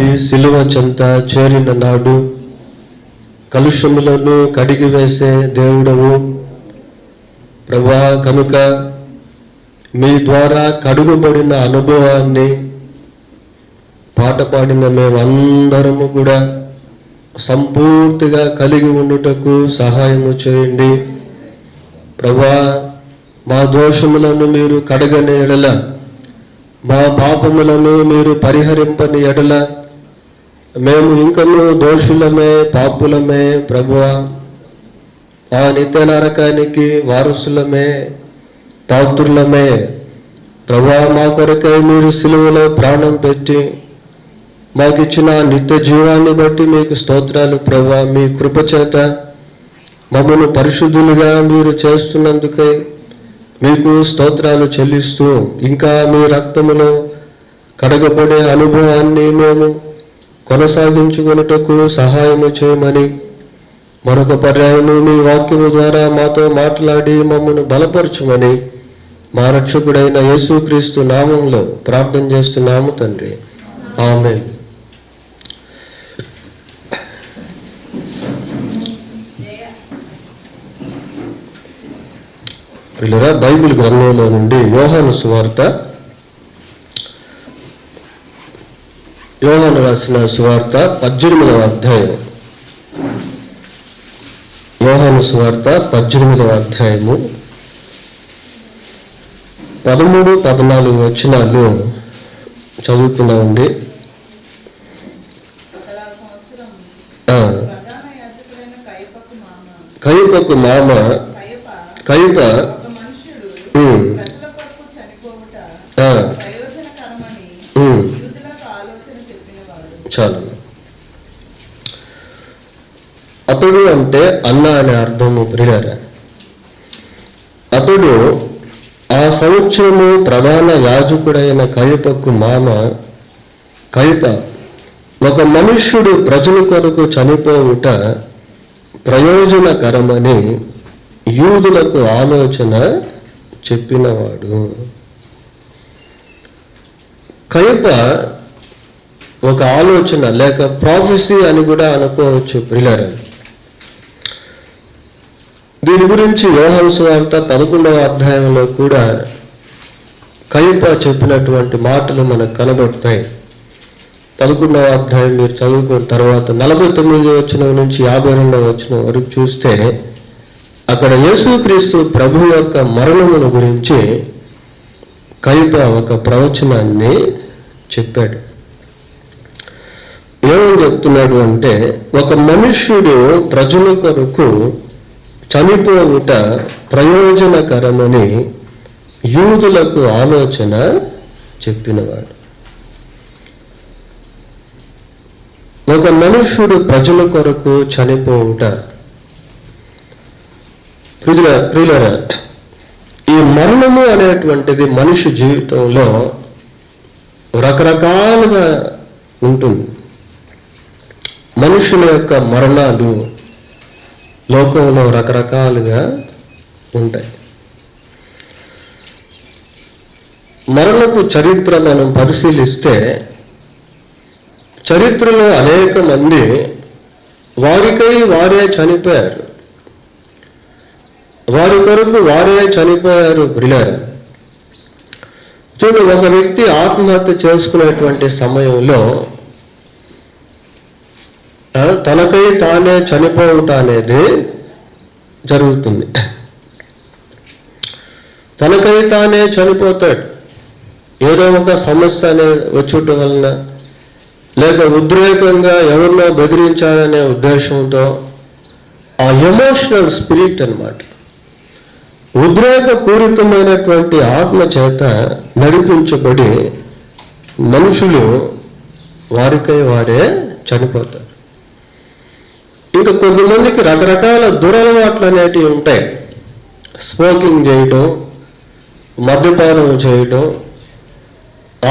పాపి సిలువ చెంత చేరిన నాడు కలుషములను కడిగి వేసే దేవుడవు ప్రభువా, కనుక మీ ద్వారా కడుగుబడిన అనుభవాన్ని పాట పాడిన మేమందరము కూడా సంపూర్తిగా కలిగి ఉండుటకు సహాయము చేయండి ప్రభువా. మా దోషములను మీరు కడగని ఎడల, మా పాపములను మీరు పరిహరింపని ఎడల మేము ఇంకనూ దోషులమే, పాపులమే ప్రభువా. ఆ నిత్య నరకానికి వారసులమే, పాత్రులమే ప్రభువా. మా కొరకై మీరు సిలువలో ప్రాణం పెట్టి మాకిచ్చిన నిత్య జీవాన్ని బట్టి మీకు స్తోత్రాలు ప్రభువా. మీ కృప చేత మమ్మల్ని పరిశుద్ధులుగా మీరు చేస్తున్నందుకై మీకు స్తోత్రాలు చెల్లిస్తూ, ఇంకా మీ రక్తములో కడగబడే అనుభవాన్ని మేము కొనసాగించుకొనుటకు సహాయము చేయమని మరొక పర్యాయము మీ వాక్యము ద్వారా మాతో మాట్లాడి మమ్మల్ని బలపరచమని మా రక్షకుడైన యేసుక్రీస్తు నామంలో ప్రార్థన చేస్తున్నాము తండ్రి, ఆమేన్. పిల్లరా, బైబిల్ గ్రంథంలో నుండి యోహాను సువార్త, యోహాను రాసిన సువార్త 18వ అధ్యాయం. యోహాను సువార్త 18వ అధ్యాయము 13, 14 వచనాలు చదువుకుందామండి. కయపకు మామ కయప చాలు. అతడు అంటే అన్న అనే అర్థము ప్రియులారా. అతడు ఆ సంవత్సరము ప్రధాన యాజకుడైన కయపకు మామ. కయప ఒక మనుష్యుడు ప్రజల కొరకు చనిపోవుట ప్రయోజనకరమని యూదులకు ఆలోచన చెప్పినవాడు. కయప ఒక ఆలోచన లేక ప్రాఫెసీ అని కూడా అనుకోవచ్చు ప్రియులారా. దీని గురించి యోహాను సువార్త 11వ అధ్యాయంలో కూడా కయప చెప్పినటువంటి మాటలు మనకు కనబడతాయి. 11వ అధ్యాయం మీరు చదువుకున్న తర్వాత 49వ వచనం నుంచి 52వ వచనం వరకు చూస్తే అక్కడ యేసుక్రీస్తు ప్రభు యొక్క మరణమును గురించి కయప ఒక ప్రవచనాన్ని చెప్పాడు. ఏమని చెప్తున్నాడు అంటే, ఒక మనుష్యుడు ప్రజల కొరకు చనిపోవుట ప్రయోజనకరమని యూదులకు ఆలోచన చెప్పినవాడు. ఒక మనుష్యుడు ప్రజల కొరకు చనిపోవుట. ప్రియులారా, ఈ మరణము అనేటువంటిది మనిషి జీవితంలో రకరకాలుగా ఉంటుంది. మనుషుల యొక్క మరణాలు లోకంలో రకరకాలుగా ఉంటాయి. మరణపు చరిత్ర మనం పరిశీలిస్తే చరిత్రలో అనేక మంది వారికై వారే చనిపోయారు, వారి కొరకు వారే చనిపోయారు. ప్రియులారా, చూడు, ఒక వ్యక్తి ఆత్మహత్య చేసుకునేటువంటి సమయంలో తనకై తానే చనిపోవుట అనేది జరుగుతుంది. తనకై తానే చనిపోతాడు. ఏదో ఒక సమస్య అనే వచ్చుట వలన, లేక ఉద్రేకంగా ఎవరినో బెదిరించాలనే ఉద్దేశంతో, ఆ ఎమోషనల్ స్పిరిట్ అన్నమాట, ఉద్రేక పూరితమైనటువంటి ఆత్మ చేత నడిపించబడి మనుషులు వారికై వారే చనిపోతారు. ఇంకా కొంతమందికి రకరకాల దురలవాట్లు అనేటివి ఉంటాయి. స్మోకింగ్ చేయటం, మద్యపానం చేయటం,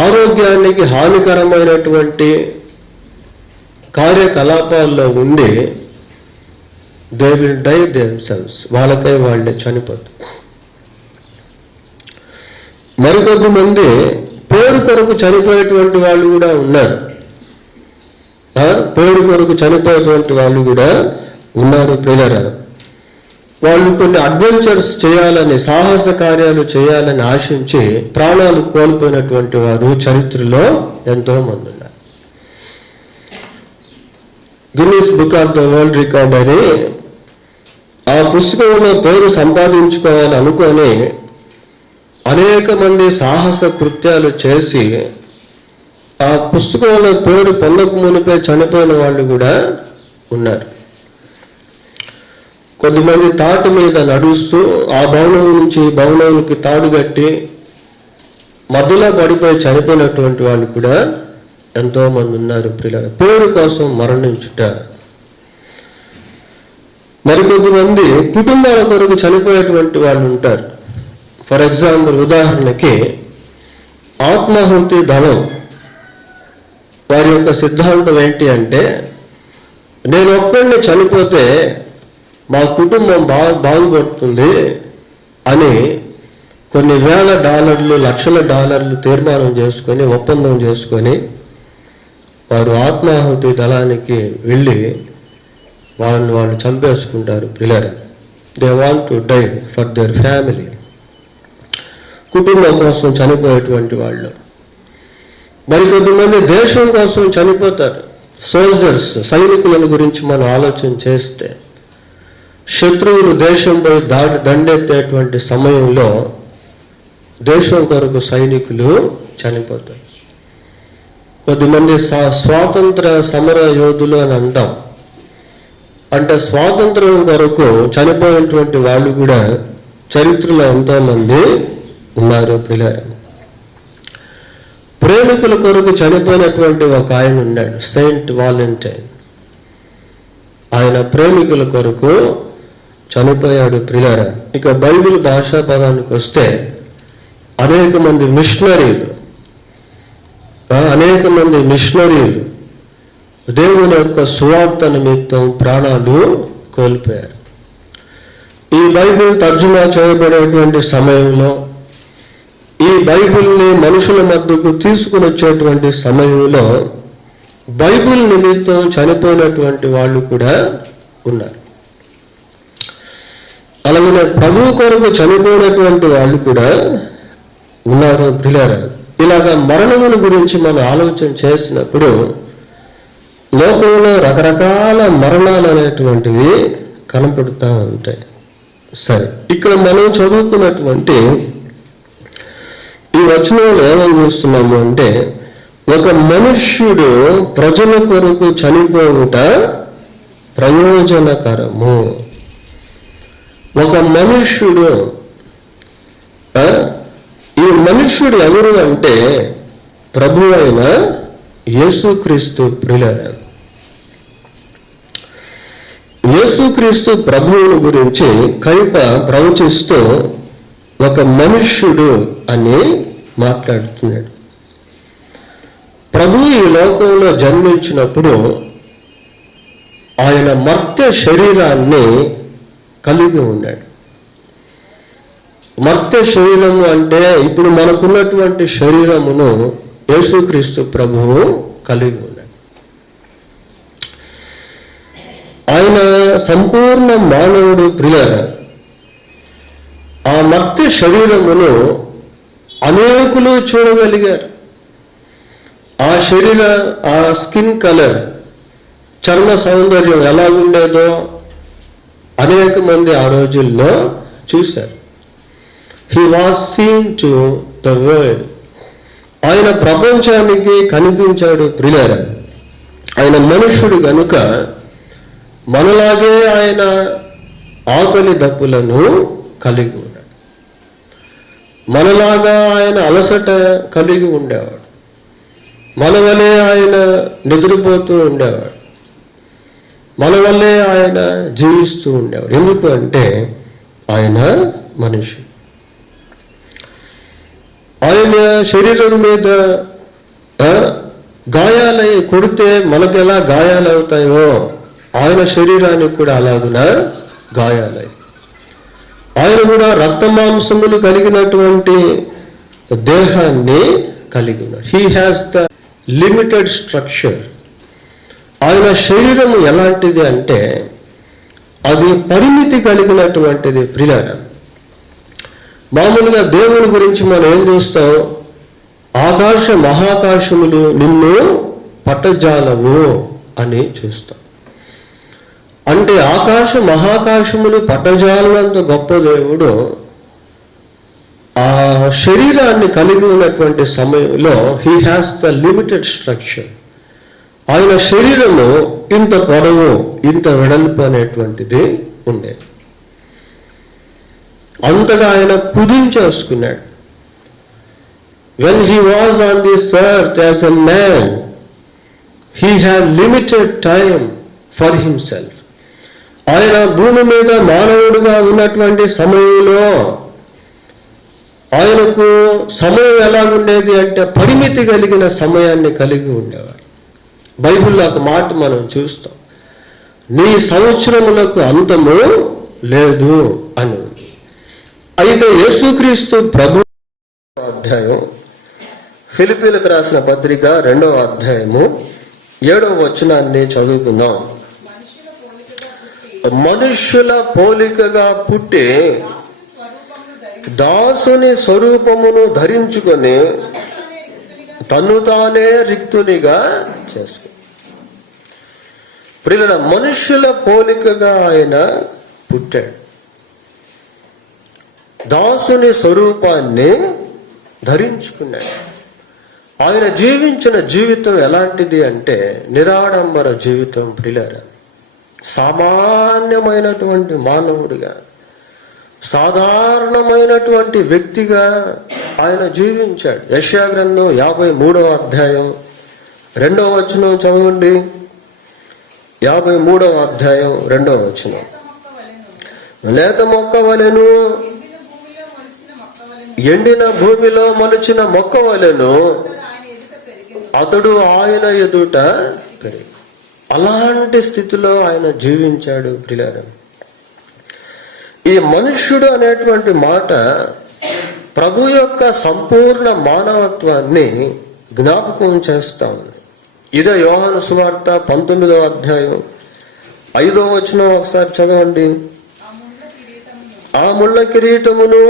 ఆరోగ్యానికి హానికరమైనటువంటి కార్యకలాపాల్లో ఉండి దే విల్ డై దెమ్సెల్వ్స్, వాళ్ళకై వాళ్ళే చనిపోతారు. మరికొంతమంది పేరు కొరకు చనిపోయేటువంటి వాళ్ళు కూడా ఉన్నారు. పేరు కొరకు చనిపోయేటువంటి వాళ్ళు కూడా ఉన్నారు ప్రియులారా. వాళ్ళు కొన్ని అడ్వెంచర్స్ చేయాలని, సాహస కార్యాలు చేయాలని ఆశించి ప్రాణాలు కోల్పోయినటువంటి వారు చరిత్రలో ఎంతో మంది ఉన్నారు. Guinness book of the world record అని ఆ పుస్తకంలో పేరు సంపాదించుకోవాలని అనుకొని అనేక మంది సాహస కృత్యాలు చేసి ఆ పుస్తకంలో పేరు పొందక మునిపే చనిపోయిన వాళ్ళు కూడా ఉన్నారు. కొద్దిమంది తాటి మీద నడుస్తూ ఆ భవనం నుంచి భవనానికి తాడు కట్టి మధ్యలో పడిపోయి చనిపోయినటువంటి వాళ్ళు కూడా ఎంతో మంది ఉన్నారు ప్రియులారా. పేరు కోసం మరణించుట. మరికొద్దిమంది కుటుంబాల కొరకు చనిపోయేటువంటి వాళ్ళు ఉంటారు. ఫర్ ఎగ్జాంపుల్, ఉదాహరణకి ఆత్మాహుతి దళం వారి యొక్క సిద్ధాంతం ఏంటి అంటే, నేను ఒక్కడిని చనిపోతే మా కుటుంబం బాగుపడుతుంది అని కొన్ని వేల డాలర్లు, లక్షల డాలర్లు తీర్మానం చేసుకొని, ఒప్పందం చేసుకొని వారు ఆత్మాహుతి దళానికి వెళ్ళి వాళ్ళు చంపేసుకుంటారు ప్రియులారా. They want to die for their family. కుటుంబం కోసం చనిపోయేటువంటి వాళ్ళు. మరికొద్దిమంది దేశం కోసం చనిపోతారు. సోల్జర్స్, సైనికులను గురించి మనం ఆలోచన చేస్తే, శత్రువులు దేశంపై దండెత్తేటువంటి సమయంలో దేశం కొరకు సైనికులు చనిపోతారు. కొద్దిమంది స్వాతంత్ర సమర యోధులు అని అంటాం. అంటే స్వాతంత్రం కొరకు చనిపోయినటువంటి వాళ్ళు కూడా చరిత్రలో ఎంతోమంది ఉన్నారు ప్రియులారా. ప్రేమికుల కొరకు చనిపోయినటువంటి ఒక ఆయన ఉన్నాడు, సెయింట్ వాలెంటైన్. ఆయన ప్రేమికుల కొరకు చనిపోయాడు ప్రియులారా. ఇక బైబిల్ భాషా పదానికి వస్తే అనేక మంది మిషనరీలు దేవుని యొక్క సువార్త నిమిత్తం ప్రాణాలు కోల్పోయారు. ఈ బైబిల్ తర్జుమా చేయబడేటువంటి సమయంలో, ఈ బైబిల్ని మనుషుల మధ్యకు తీసుకుని వచ్చేటువంటి సమయంలో బైబిల్ నిమిత్తం చనిపోయినటువంటి వాళ్ళు కూడా ఉన్నారు. అలాగే ప్రభు కొరకు చనిపోయినటువంటి వాళ్ళు కూడా ఉన్నారు ప్రియులారా. ఇలాగా మరణముల గురించి మనం ఆలోచన చేసినప్పుడు లోకంలో రకరకాల మరణాలు అనేటువంటివి కనపడుతూ ఉంటాయి. సరే, ఇక్కడ మనం చదువుకున్నటువంటి ఈ వచనంలో ఏమని చూస్తున్నాము అంటే, ఒక మనుష్యుడు ప్రజల కొరకు చనిపోవుట ప్రయోజనకరము. ఒక మనుష్యుడు, ఈ మనుష్యుడు ఎవరు అంటే ప్రభు అయిన యేసుక్రీస్తు ప్రియులారా. యేసుక్రీస్తు ప్రభువుని గురించి కైప ప్రవచిస్తూ ఒక మనుష్యుడు అని మాట్లాడుతున్నాడు. ప్రభు ఈ లోకంలో జన్మించినప్పుడు ఆయన మర్త్య శరీరాన్ని కలిగి ఉన్నాడు. మర్త్య శరీరము అంటే ఇప్పుడు మనకున్నటువంటి శరీరమును యేసుక్రీస్తు ప్రభువు కలిగి ఉన్నాడు. ఆయన సంపూర్ణ మానవుడు ప్రియులారా. ఆ మర్త్య శరీరమును అనేకులు చూడగలిగారు. ఆ స్కిన్ కలర్, చర్మ సౌందర్యం ఎలా ఉండేదో అనేక మంది ఆ రోజుల్లో చూశారు. He was seen to the world. ఆయన ప్రపంచానికి కనిపించాడు ప్రియులారా. ఆయన మనుష్యుడు కనుక మనలాగే ఆయన ఆకలి దప్పులను కలిగి ఉన్నాడు. మనలాగా ఆయన అలసట కలిగి ఉండేవాడు. మన వలే ఆయన నిద్రపోతూ ఉండేవాడు. మన వల్లే ఆయన జీవిస్తూ ఉండేవాడు. ఎందుకు అంటే ఆయన మనిషి. ఆయన శరీరం మీద గాయాలై కొడితే మనకు ఎలా గాయాలు అవుతాయో ఆయన శరీరానికి కూడా అలాగున గాయాలై, ఆయన కూడా రక్త మాంసములు కలిగినటువంటి దేహాన్ని కలిగి ఉన్నాడు. He has the limited structure. ఆయన శరీరము ఎలాంటిది అంటే అది పరిమితి కలిగినటువంటిది. ప్రియులారా, మామూలుగా దేవుని గురించి మనం ఏం చూస్తాం? ఆకాశ మహాకాశములు నిన్ను పట్టజాలము అని చూస్తాం. అంటే ఆకాశ మహాకాశములు పట్టజాలనంత గొప్ప దేవుడు ఆ శరీరాన్ని కలిగి ఉన్నటువంటి సమయంలో he has the limited structure. ఆయన శరీరము ఇంత పొడవు, ఇంత వెడల్పు అనేటువంటిది ఉండేది. అంతగా ఆయన కుదించేసుకున్నాడు. When he was on this earth as a man, he had limited time for himself. ఆయన భూమి మీద మానవుడిగా ఉన్నటువంటి సమయంలో ఆయనకు సమయం ఎలా ఉండేది అంటే పరిమితి కలిగిన సమయాన్ని కలిగి ఉండేవాడు. బైబిల్లో ఒక మాట మనం చూస్తాం, నీ సంవత్సరములకు అంతము లేదు అని. అయితే యేసుక్రీస్తు ప్రభు అధ్యాయం, ఫిలిప్పీలకు రాసిన పత్రిక 2వ అధ్యాయము 7వ వచనాన్ని చదువుకుందాం. మనుష్యుల పోలికగా పుట్టి దాసుని స్వరూపమును ధరించుకొని తను తానే రిక్తునిగా చేసుకు. ప్రియుల, మనుష్యుల పోలికగా ఆయన పుట్టాడు. దాసుని స్వరూపాన్ని ధరించుకున్నాడు. ఆయన జీవించిన జీవితం ఎలాంటిది అంటే నిరాడంబర జీవితం. ప్రియులారా, సామాన్యమైనటువంటి మానవుడిగా, సాధారణమైనటువంటి వ్యక్తిగా ఆయన జీవించాడు. యెషయా గ్రంథం 53వ అధ్యాయం 2వ వచనం చదవండి. 53వ అధ్యాయం 2వ వచనం. లేత మొక్క వలెను, ఎండిన భూమిలో మొలిచిన మొక్క వలెను అతడు ఆయన ఎదుట పెరిగి. అలాంటి స్థితిలో ఆయన జీవించాడు. ప్రియులారా, ఈ మనుష్యుడు అనేటువంటి మాట ప్రభు యొక్క సంపూర్ణ మానవత్వాన్ని జ్ఞాపకం చేస్తా ఉంది. ఇదే యోహాను సువార్త 19వ అధ్యాయం 5వ వచనం ఒకసారి చదవండి. ఆ ముళ్ళ కిరీటమును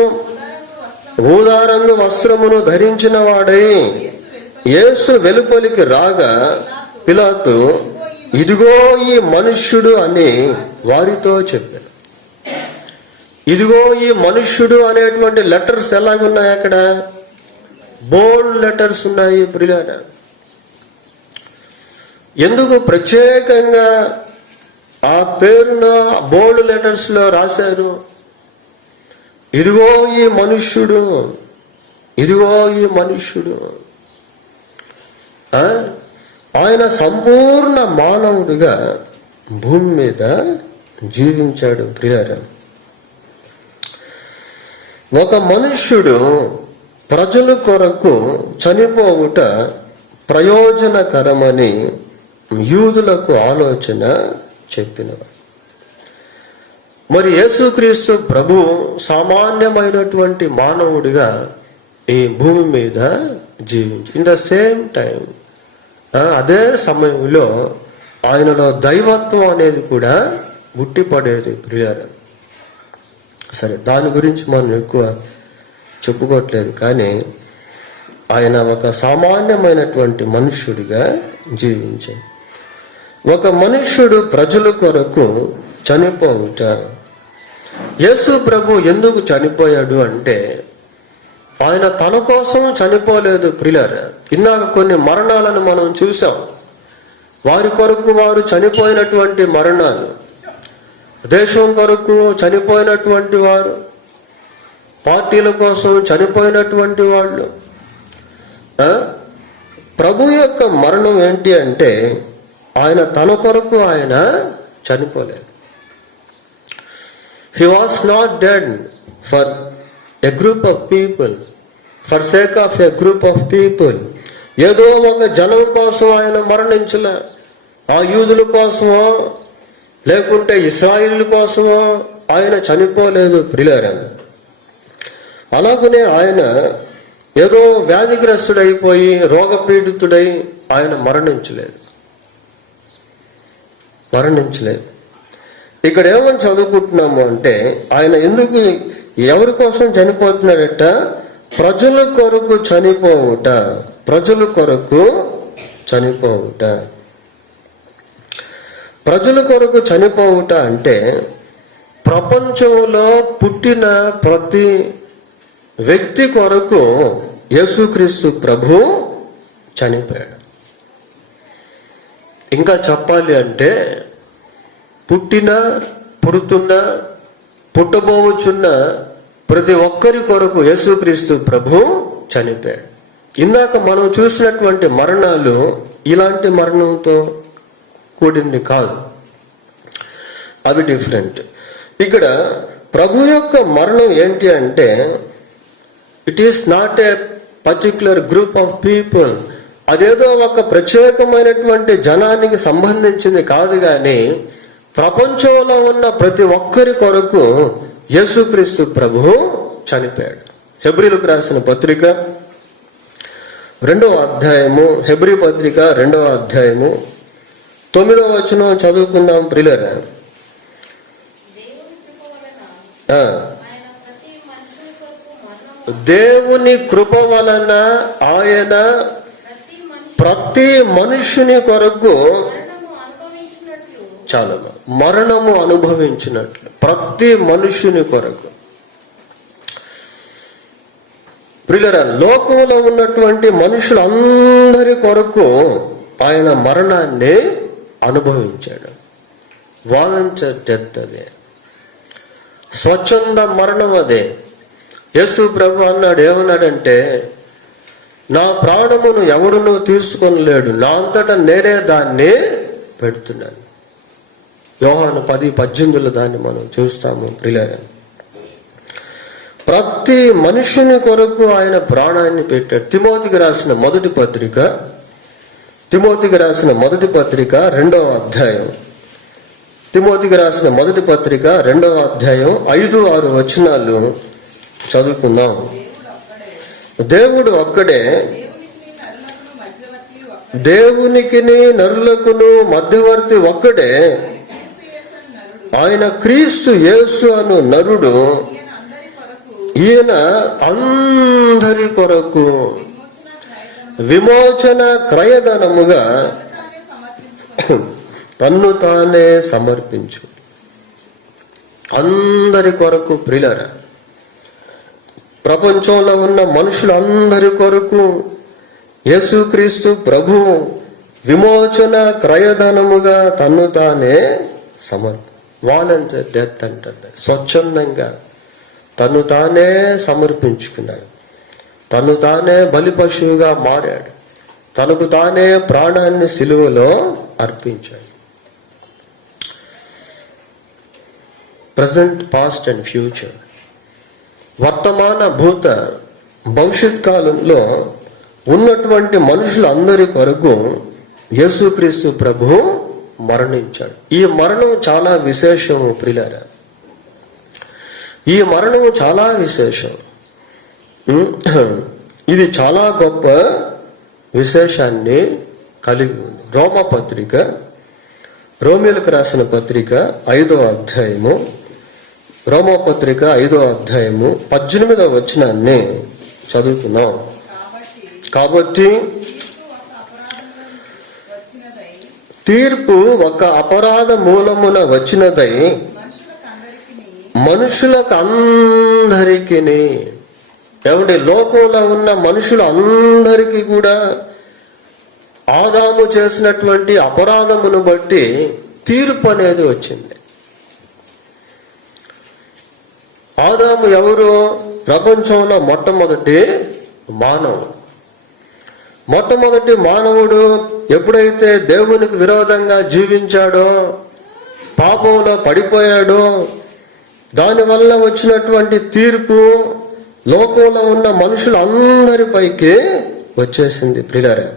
ఊదారంగు వస్త్రమును ధరించిన వాడై యేసు వెలుపలికి రాగా పిలాతు, ఇదిగో ఈ మనుష్యుడు అని వారితో చెప్పాడు. ఇదిగో ఈ మనుష్యుడు అనేటువంటి లెటర్స్ ఎలాగున్నాయి? అక్కడ బోల్డ్ లెటర్స్ ఉన్నాయి. ప్రియులారా, ఎందుకు ప్రత్యేకంగా ఆ పేరును బోల్డ్ లెటర్స్ లో రాశారు? ఇదిగో ఈ మనుష్యుడు, ఇదిగో ఈ మనుష్యుడు. ఆయన సంపూర్ణ మానవుడిగా భూమి మీద జీవించాడు. ప్రియులారా, ఒక మనుష్యుడు ప్రజల కొరకు చనిపోవుట ప్రయోజనకరమని యూదులకు ఆలోచన చెప్పినవాడు. మరి యేసుక్రీస్తు ప్రభు సామాన్యమైనటువంటి మానవుడిగా ఈ భూమి మీద జీవించి ఇన్ ద సేమ్ టైం అదే సమయంలో ఆయనలో దైవత్వం అనేది కూడా గుట్టిపడేది. ప్రియులారా, సరే, దాని గురించి మనం ఎక్కువ చెప్పుకోవట్లేదు, కానీ ఆయన ఒక సామాన్యమైనటువంటి మనుష్యుడిగా జీవించాడు. ఒక మనుష్యుడు ప్రజల కొరకు చనిపోవుట. యేసు ప్రభు ఎందుకు చనిపోయాడు అంటే ఆయన తన కోసం చనిపోలేదు. ప్రియులారా, ఇందాక కొన్ని మరణాలను మనం చూసాం. వారి కొరకు వారు చనిపోయినటువంటి మరణాలు, దేశం కొరకు చనిపోయినటువంటి వారు, పార్టీల కోసం చనిపోయినటువంటి వాళ్ళు. ప్రభు యొక్క మరణం ఏంటి అంటే ఆయన తన కొరకు ఆయన చనిపోలేదు. He was not dead for a group of people, for sake of a group of people. ఏదో ఒక జనం కోసం ఆయన మరణించలే. ఆ యూదుల కోసమో లేకుంటే ఇశ్రాయేలు కోసమో ఆయన చనిపోలేదు. ప్రియులారా, అలాగనే ఆయన ఏదో వ్యాధిగ్రస్తుడైపోయి రోగపీడితుడై ఆయన మరణించలేదు. మరణించలేదు. ఇక్కడ ఏమని చదువుకుంటున్నాము అంటే, ఆయన ఎందుకు ఎవరి కోసం చనిపోతున్నాడట? ప్రజల కొరకు చనిపోవుట. ప్రజల కొరకు చనిపోవుట. ప్రజల కొరకు చనిపోవుట అంటే ప్రపంచంలో పుట్టిన ప్రతి వ్యక్తి కొరకు యేసుక్రీస్తు ప్రభు చనిపోయాడు. ఇంకా చెప్పాలి అంటే పుట్టబోచున్న ప్రతి ఒక్కరి కొరకు యేసుక్రీస్తు ప్రభు చనిపోయాడు. ఇందాక మనం చూసినటువంటి మరణాలు ఇలాంటి మరణంతో కూడింది కాదు, అవి డిఫరెంట్. ఇక్కడ ప్రభు యొక్క మరణం ఏంటి అంటే, it is not a particular group of people. అదేదో ఒక ప్రత్యేకమైనటువంటి జనానికి సంబంధించింది కాదు, కానీ ప్రపంచంలో ఉన్న ప్రతి ఒక్కరి కొరకు యేసుక్రీస్తు ప్రభు చనిపోయాడు. హెబ్రీలకు రాసిన పత్రిక 2వ అధ్యాయము, హెబ్రీ పత్రిక 2వ అధ్యాయము 9వ వచనం చదువుకుందాం ప్రియులారా. దేవుని కృప వలన ఆయన ప్రతి మనుషుని కొరకు చాలా మరణము అనుభవించినట్లు, ప్రతి మనుషుని కొరకు. ప్రియులారా, లోకంలో ఉన్నటువంటి మనుషులందరి కొరకు ఆయన మరణాన్ని అనుభవించాడు. వాలంటీర్ డెత్ అదే, స్వచ్ఛంద మరణం అదే. యేసు ప్రభు అన్నాడు, ఏమన్నాడంటే, నా ప్రాణమును ఎవరునూ తీసుకొనలేడు, నా అంతటా నేనే దాన్ని పెడుతున్నాను. యోహాను 10:18 దాన్ని మనం చూస్తాము ప్రియులారా. ప్రతి మనుషుని కొరకు ఆయన ప్రాణాన్ని పెట్టాడు. తిమోతికి రాసిన మొదటి పత్రిక 2వ అధ్యాయం, తిమోతికి రాసిన మొదటి పత్రిక 2వ అధ్యాయం 5-6 వచనాలు చదువుకుందాం. దేవుడు ఒక్కడే, దేవునికి నరులకును మధ్యవర్తి ఒక్కడే, ఆయన క్రీస్తు యేసు అను నరుడు. ఈయన అందరి కొరకు విమోచన క్రయధనముగా తన్ను తానే సమర్పించు. అందరి కొరకు ప్రియులారా, ప్రపంచంలో ఉన్న మనుషులందరి కొరకు యేసుక్రీస్తు ప్రభు విమోచన క్రయధనముగా తన్ను తానే వాలంటీర్ డెత్ అంటారు. స్వచ్ఛందంగా తను తానే సమర్పించుకున్నాడు, తను తానే బలి పశువుగా మారాడు, తనకు తానే ప్రాణాన్ని సిలువలో అర్పించాడు. ప్రజెంట్, పాస్ట్ అండ్ ఫ్యూచర్, వర్తమాన భూత భవిష్యత్ కాలంలో ఉన్నటువంటి మనుషులందరి కొరకు యేసుక్రీస్తు ప్రభు మరణించాడు. ఈ మరణం చాలా విశేషము ప్రియులారా, ఈ మరణము చాలా విశేషం. ఇది చాలా గొప్ప విశేషాన్ని కలిగి ఉంది. రోమీలకు రాసిన పత్రిక 5వ అధ్యాయము, రోమపత్రిక 5వ అధ్యాయము 18వ వచనాన్ని చదువుతున్నాం. కాబట్టి తీర్పు ఒక అపరాధ మూలమున వచ్చినదై మనుషులకు అందరికీ, ఏమంటే లోకంలో ఉన్న మనుషులు అందరికీ కూడా ఆదాము చేసినటువంటి అపరాధమును బట్టి తీర్పు అనేది వచ్చింది. ఆదాము ఎవరు? ప్రపంచంలో మొట్టమొదటి మానవుడు ఎప్పుడైతే దేవునికి విరోధంగా జీవించాడో, పాపంలో పడిపోయాడో, దానివల్ల వచ్చినటువంటి తీర్పు లోకంలో ఉన్న మనుషులందరిపైకి వచ్చేసింది ప్రియులారా.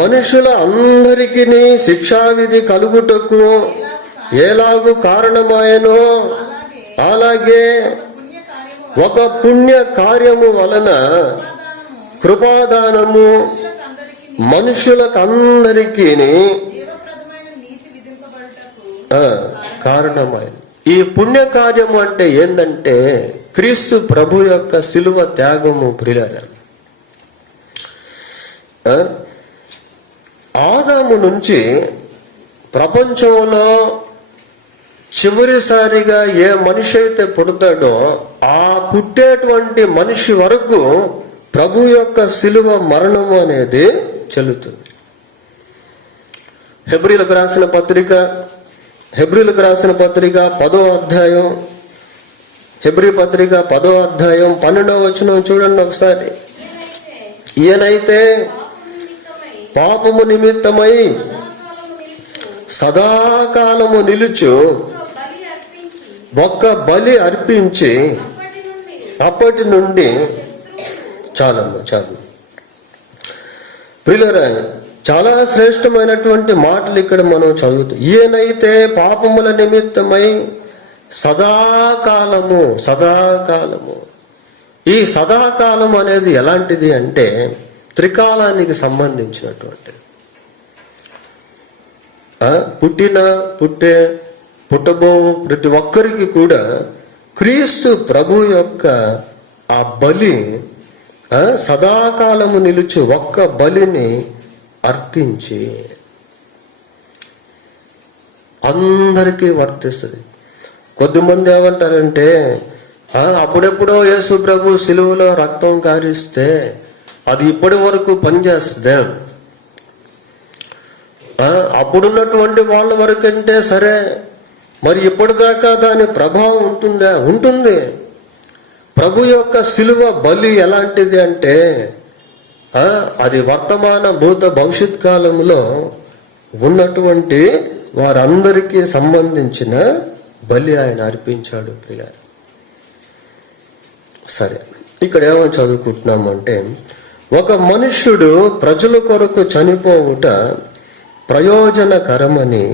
మనుషుల అందరికీ శిక్షావిధి కలుగుటకు ఎలాగూ కారణమాయనో, అలాగే ఒక పుణ్య కార్యము వలన కృపాదానము మనుషులకు అందరికీ కారణమైన ఈ పుణ్యకార్యము అంటే ఏంటంటే క్రీస్తు ప్రభు యొక్క శిలువ త్యాగము. ప్రియులారా, ఆదాము నుంచి ప్రపంచంలో చివరిసారిగా ఏ మనిషి అయితే పుడతాడో ఆ పుట్టేటువంటి మనిషి వరకు ప్రభు యొక్క శిలువ మరణము అనేది చెల్లుతుంది. హెబ్రీలకు రాసిన పత్రిక 10వ అధ్యాయం, హెబ్రీ పత్రిక 10వ అధ్యాయం 12వ వచనం చూడండి ఒకసారి. ఈయనైతే పాపము నిమిత్తమై సదాకాలము నిలుచు ఒక్క బలి అర్పించి అప్పటి నుండి చాలు ప్రియులారా, చాలా శ్రేష్టమైనటువంటి మాటలు ఇక్కడ మనం చదువుతాం. ఈయనైతే పాపముల నిమిత్తమై సదాకాలము. ఈ సదాకాలం అనేది ఎలాంటిది అంటే త్రికాలానికి సంబంధించినటువంటిది. పుట్టబో ప్రతి ఒక్కరికి కూడా క్రీస్తు ప్రభు యొక్క ఆ బలి సదాకాలము నిలుచు ఒక్క బలిని అర్పించి అందరికీ వర్తిస్తుంది. కొద్దిమంది ఏమంటారంటే అప్పుడెప్పుడో యేసు ప్రభు సిలువలో రక్తం కారిస్తే అది ఇప్పటి వరకు పనిచేస్తుంది, అప్పుడున్నటువంటి వాళ్ళ వరకు అంటే సరే, మరి ఇప్పటిదాకా దాని ప్రభావం ఉంటుందా? ఉంటుంది. ప్రభు యొక్క శిలువ బలి ఎలాంటిది అంటే అది వర్తమాన భూత భవిష్యత్ కాలంలో ఉన్నటువంటి వారందరికీ సంబంధించిన బలి ఆయన అర్పించాడు. పిల్లలు సరే, ఇక్కడ ఏమని చదువుకుంటున్నామంటే ఒక మనుష్యుడు ప్రజల కొరకు చనిపోవుట ప్రయోజనకరమని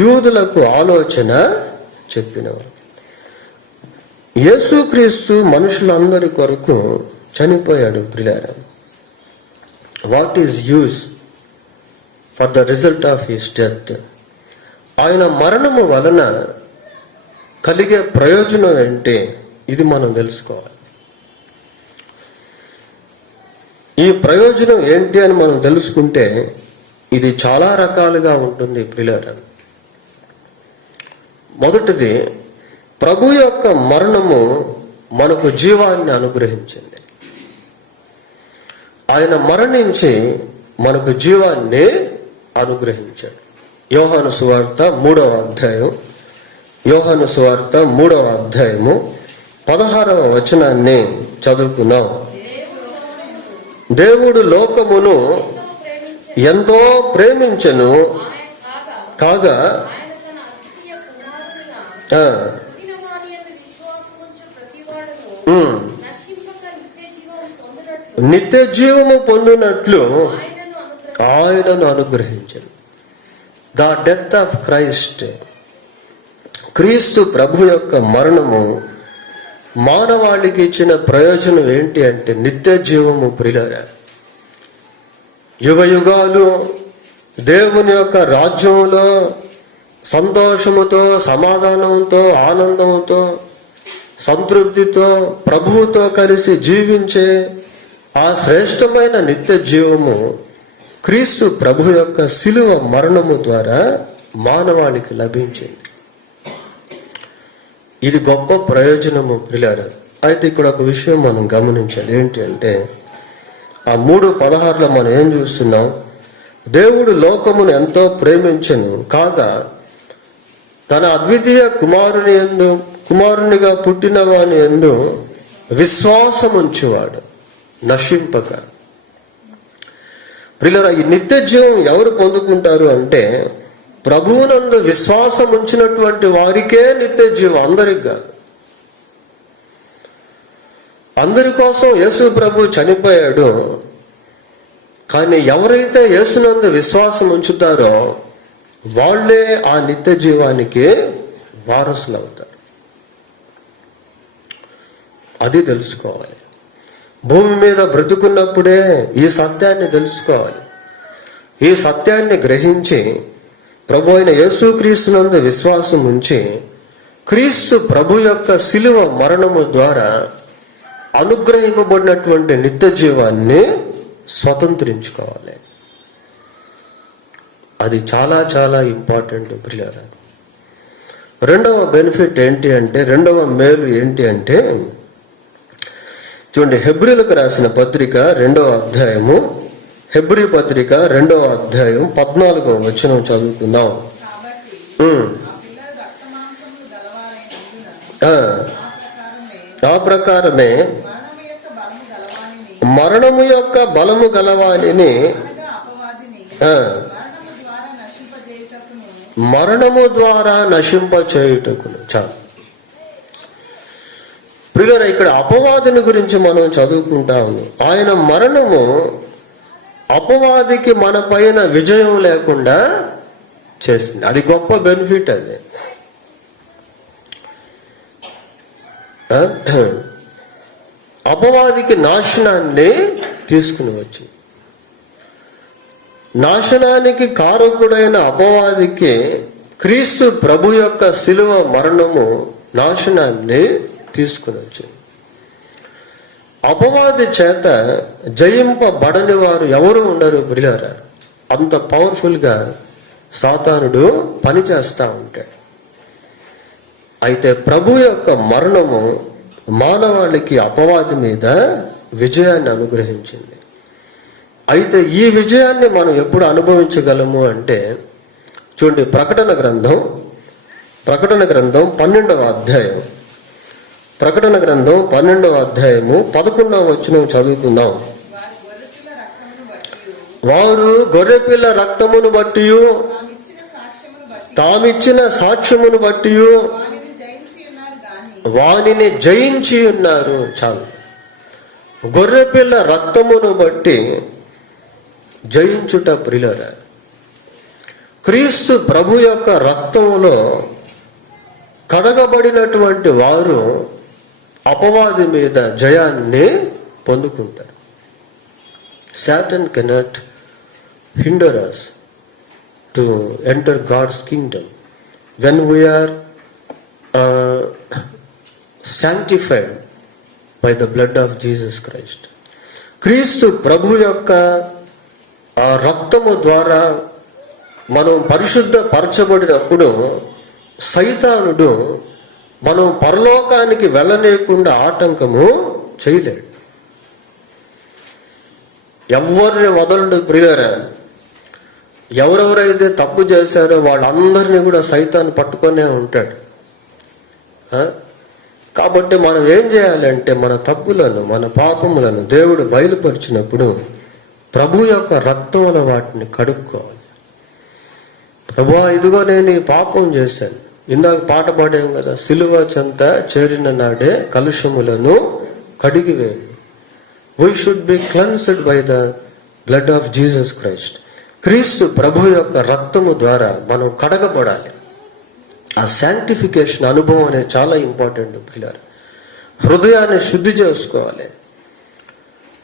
యూదులకు ఆలోచన చెప్పినవారు. యేసుక్రీస్తు మనుషులందరి కొరకు చనిపోయాడు. ప్రియులారా, what is use for the result of his death? ఆయన మరణము వలన కలిగే ప్రయోజనం ఏంటి? ఇది మనం తెలుసుకోవాలి. ఈ ప్రయోజనం ఏంటి అని మనం తెలుసుకుంటే ఇది చాలా రకాలుగా ఉంటుంది. ప్రియులారా, మొదటిది, ప్రభు యొక్క మరణము మనకు జీవాన్ని అనుగ్రహించింది. ఆయన మరణించి మనకు జీవాన్ని అనుగ్రహించాడు. యోహాను సువార్త 3వ అధ్యాయము 16వ వచనాన్ని చదువుకున్నాం. దేవుడు లోకమును ఎంతో ప్రేమించెను కాగా నిత్య జీవము పొందినట్లు ఆయనను అనుగ్రహించను. ద డెత్ ఆఫ్ క్రైస్ట్, క్రీస్తు ప్రభు యొక్క మరణము మానవాళికి ఇచ్చిన ప్రయోజనం ఏంటి అంటే నిత్య జీవము. ప్రియులారా, యుగ యుగాలు దేవుని యొక్క రాజ్యంలో సంతోషముతో, సమాధానంతో, ఆనందంతో, సంతృప్తితో ప్రభువుతో కలిసి జీవించే ఆ శ్రేష్టమైన నిత్య జీవము క్రీస్తు ప్రభు యొక్క శిలువ మరణము ద్వారా మానవాళికి లభించింది. ఇది గొప్ప ప్రయోజనము. ప్రియులారా, అయితే ఇక్కడ ఒక విషయం మనం గమనించాలి. ఏంటి అంటే ఆ 3:16లో మనం ఏం చూస్తున్నాం? దేవుడు లోకమును ఎంతో ప్రేమించెను కాగా తన అద్వితీయ కుమారునిగా పుట్టిన వాని యందు విశ్వాసముంచువాడు నశింపక. ప్రియులారా, ఈ నిత్య జీవం ఎవరు పొందుకుంటారు అంటే ప్రభువునందు విశ్వాసం ఉంచినటువంటి వారికే నిత్య జీవం, అందరికి కాదు. అందరి కోసం యేసు ప్రభు చనిపోయాడు. కానీ ఎవరైతే యేసునందు విశ్వాసం ఉంచుతారో వాళ్ళే ఆ నిత్య జీవానికి వారసులు అవుతారు. అది తెలుసుకోవాలి. భూమి మీద బ్రతుకున్నప్పుడే ఈ సత్యాన్ని తెలుసుకోవాలి. ఈ సత్యాన్ని గ్రహించి ప్రభు అయిన యేసుక్రీస్తునందు విశ్వాసం ఉంచి క్రీస్తు ప్రభు యొక్క శిలువ మరణము ద్వారా అనుగ్రహింపబడినటువంటి నిత్య జీవాన్ని స్వతంత్రించుకోవాలి. అది చాలా చాలా ఇంపార్టెంట్ ప్రియులారా. రెండవ బెనిఫిట్ ఏంటి అంటే, రెండవ మేలు ఏంటి అంటే, చూడండి, హెబ్రీలకు రాసిన పత్రిక 2వ అధ్యాయము, హెబ్రీ పత్రిక 2వ అధ్యాయం 14వ వచనం చదువుకుందాం. ఆ ప్రకారమే మరణము యొక్క బలము గలవానిని మరణము ద్వారా నశింపచేయుటకును. చాలు ప్రియులారా, ఇక్కడ అపవాదిని గురించి మనం చదువుకుంటాము. ఆయన మరణము అపవాదికి మన పైన విజయం లేకుండా చేసింది. అది గొప్ప బెనిఫిట్. అది అపవాదికి నాశనాన్ని తీసుకుని వచ్చింది. నాశనానికి కారకుడైన అపవాదికి క్రీస్తు ప్రభు యొక్క శిలువ మరణము నాశనాన్ని తీసుకుని వచ్చింది. అపవాది చేత జయింపబడని వారు ఎవరు ఉండరు ప్రియులారా. అంత పవర్ఫుల్గా సాతానుడు పనిచేస్తూ ఉంటాడు. అయితే ప్రభు యొక్క మరణము మానవాళికి అపవాది మీద విజయాన్ని అనుగ్రహించింది. అయితే ఈ విజయాన్ని మనం ఎప్పుడు అనుభవించగలము అంటే, చూడండి, ప్రకటన గ్రంథం 12వ అధ్యాయం, ప్రకటన గ్రంథం 12వ అధ్యాయము 11వ వచనం చదువుకుందాం. వారు గొర్రెపిల్ల రక్తమును బట్టి తామిచ్చిన సాక్ష్యమును బట్టి వానిని జయించి ఉన్నారు. చాలు, గొర్రెపిల్ల రక్తమును బట్టి జయించుట ప్రియులారా. క్రీస్తు ప్రభు యొక్క రక్తములో కడగబడినటువంటి వారు అపవాది మీద జయాన్ని పొందుకుంటారు. Satan cannot hinder us to enter God's kingdom when we are sanctified by the blood of Jesus Christ. క్రీస్తు ప్రభు యొక్క ఆ రక్తము ద్వారా మనం పరిశుద్ధ పరచబడినప్పుడు సైతానుడు మనం పరలోకానికి వెళ్ళలేకుండా ఆటంకము చేయలేడు. ఎవరిని వదలడు ప్రియులారా. ఎవరెవరైతే తప్పు చేశారో వాళ్ళందరినీ కూడా సైతాను పట్టుకొనే ఉంటాడు. కాబట్టి మనం ఏం చేయాలంటే, మన తప్పులను, మన పాపములను దేవుడు బయలుపరిచినప్పుడు ప్రభు యొక్క రక్తంలో వాటిని కడుక్కోవాలి. ప్రభువా, ఇదిగో నేను ఈ పాపం చేశాను. ఇందాక పాట పాడాం కదా, సిలువ చెంత చేరిన నాడే కలుషములను కడిగివేయండి. We should be cleansed by the blood of Jesus Christ. క్రీస్తు ప్రభు యొక్క రక్తము ద్వారా మనం కడగబడాలి. ఆ శాంక్టిఫికేషన్ అనుభవం అనేది చాలా ఇంపార్టెంట్ పిల్లలు. హృదయాన్ని శుద్ధి చేసుకోవాలి,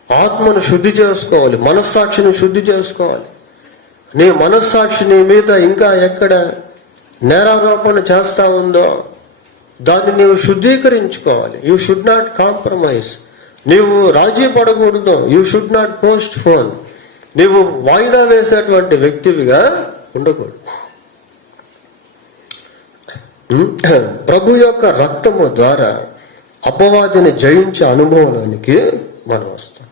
ఆత్మను శుద్ధి చేసుకోవాలి, మనస్సాక్షిని శుద్ధి చేసుకోవాలి. నీ మనస్సాక్షి నీ మీద ఇంకా ఎక్కడ నేరారోపణ చేస్తా ఉందో దాన్ని నీవు శుద్ధీకరించుకోవాలి. You should not compromise. నీవు రాజీ పడకూడదు. You should not postpone. నీవు వాయిదా వేసేటువంటి వ్యక్తివిగా ఉండకూడదు. ప్రభు యొక్క రక్తము ద్వారా అపవాదిని జయించే అనుభవంలోనికి మనం వస్తాం.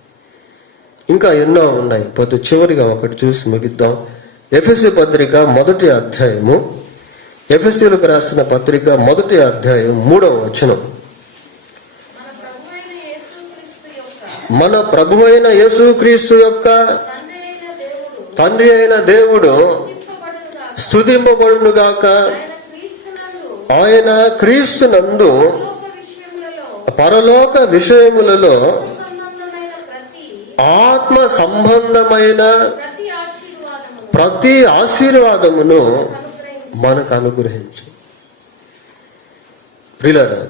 ఇంకా ఎన్నో ఉన్నాయి. పొద్దు చివరిగా ఒకటి చూసి ముగిద్దాం. ఎఫెసీ పత్రిక 1వ అధ్యాయము, ఎఫెసీలకు రాసిన పత్రిక 1వ అధ్యాయం 3వ వచనం. మన ప్రభు అయిన యేసుక్రీస్తు యొక్క తండ్రి అయిన దేవుడు స్తుతింపబడునుగాక. ఆయన క్రీస్తునందు పరలోక విషయములలో ఆత్మ సంబంధమైన ప్రతి ఆశీర్వాదమును మనకు అనుగ్రహించు. ప్రియులారా,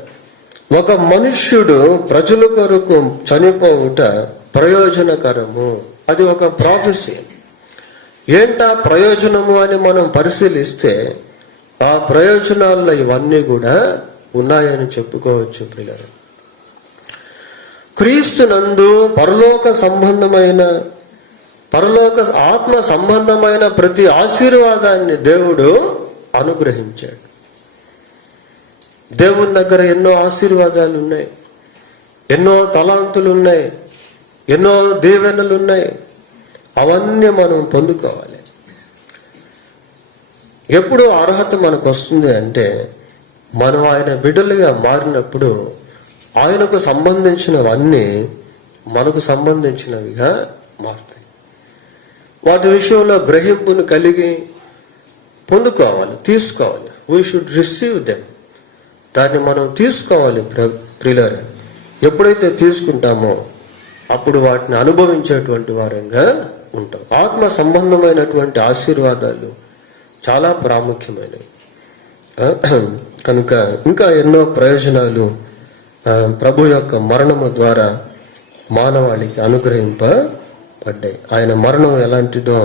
ఒక మనుష్యుడు ప్రజల కొరకు చనిపోవుట ప్రయోజనకరము. అది ఒక ప్రాఫెసీ. ఏంటా ప్రయోజనము అని మనం పరిశీలిస్తే ఆ ప్రయోజనాల్లో ఇవన్నీ కూడా ఉన్నాయని చెప్పుకోవచ్చు ప్రియులారా. క్రీస్తునందు పరలోక ఆత్మ సంబంధమైన ప్రతి ఆశీర్వాదాన్ని దేవుడు అనుగ్రహించాడు. దేవుని దగ్గర ఎన్నో ఆశీర్వాదాలు ఉన్నాయి, ఎన్నో తలాంతులు ఉన్నాయి, ఎన్నో దీవెనలు ఉన్నాయి. అవన్నీ మనం పొందుకోవాలి. ఎప్పుడు అర్హత మనకు వస్తుంది అంటే మనం ఆయన బిడ్డలుగా మారినప్పుడు ఆయనకు సంబంధించినవన్నీ మనకు సంబంధించినవిగా మారుతాయి. వాటి విషయంలో గ్రహింపును కలిగి పొందుకోవాలి, తీసుకోవాలి. We should receive them. దాన్ని మనం తీసుకోవాలి ప్రియులారా. ఎప్పుడైతే తీసుకుంటామో అప్పుడు వాటిని అనుభవించేటువంటి వారంగా ఉంటాం. ఆత్మ సంబంధమైనటువంటి ఆశీర్వాదాలు చాలా ప్రాముఖ్యమైనవి కనుక ఇంకా ఎన్నో ప్రయోజనాలు ప్రభు యొక్క మరణము ద్వారా మానవాళికి అనుగ్రహింపబడ్డాయి. ఆయన మరణం ఎలాంటిదో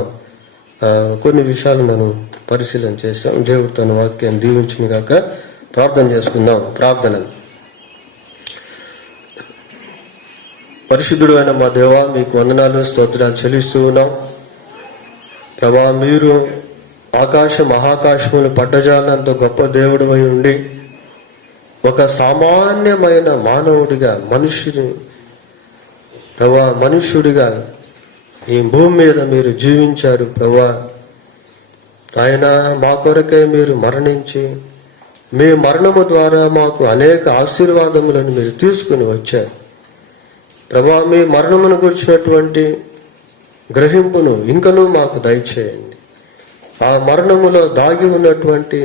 కొన్ని విషయాలు మనం పరిశీలన చేశాం. దేవుడు తన వాక్యాన్ని దీవించును గాక. ప్రార్థన చేసుకుందాం. ప్రార్థన. పరిశుద్ధుడు అయిన మా దేవా, మీకు వందనాలు, స్తోత్రాలు చెల్లిస్తూ ఉన్నాం ప్రభా. మీరు ఆకాశ మహాకాశములు పడ్డజాలంత గొప్ప దేవుడు అయి ఉండి ఒక సామాన్యమైన మానవుడిగా మనుష్యుడిగా ఈ భూమి మీద మీరు జీవించారు ప్రభా. ఆయన మా కొరకై మీరు మరణించి మీ మరణము ద్వారా మాకు అనేక ఆశీర్వాదములను మీరు తీసుకుని వచ్చారు ప్రభా. మీ మరణమును గురించినటువంటి గ్రహింపును ఇంకనూ మాకు దయచేయండి. ఆ మరణములో దాగి ఉన్నటువంటి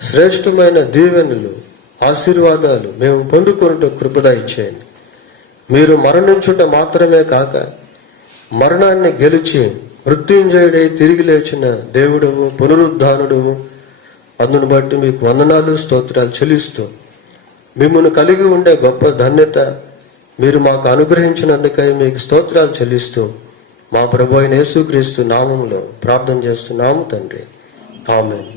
శ్రేష్టమైన దీవెనలు, ఆశీర్వాదాలు మేము పొందుకున్నట్టు కృప దయచేయండి. మీరు మరణించుట మాత్రమే కాక మరణాన్ని గెలిచి మృత్యుంజయుడై తిరిగి లేచిన దేవుడవు, పునరుద్ధానుడవు. అందును బట్టి మీకు వందనాలు, స్తోత్రాలు చెల్లిస్తూ మిమ్మల్ని కలిగి ఉండే గొప్ప ధన్యత మీరు మాకు అనుగ్రహించినందుకై మీకు స్తోత్రాలు చెల్లిస్తూ మా ప్రభు అయిన యేసుక్రీస్తు నామములో ప్రార్థన చేస్తున్నాము తండ్రి. ఆమేన్.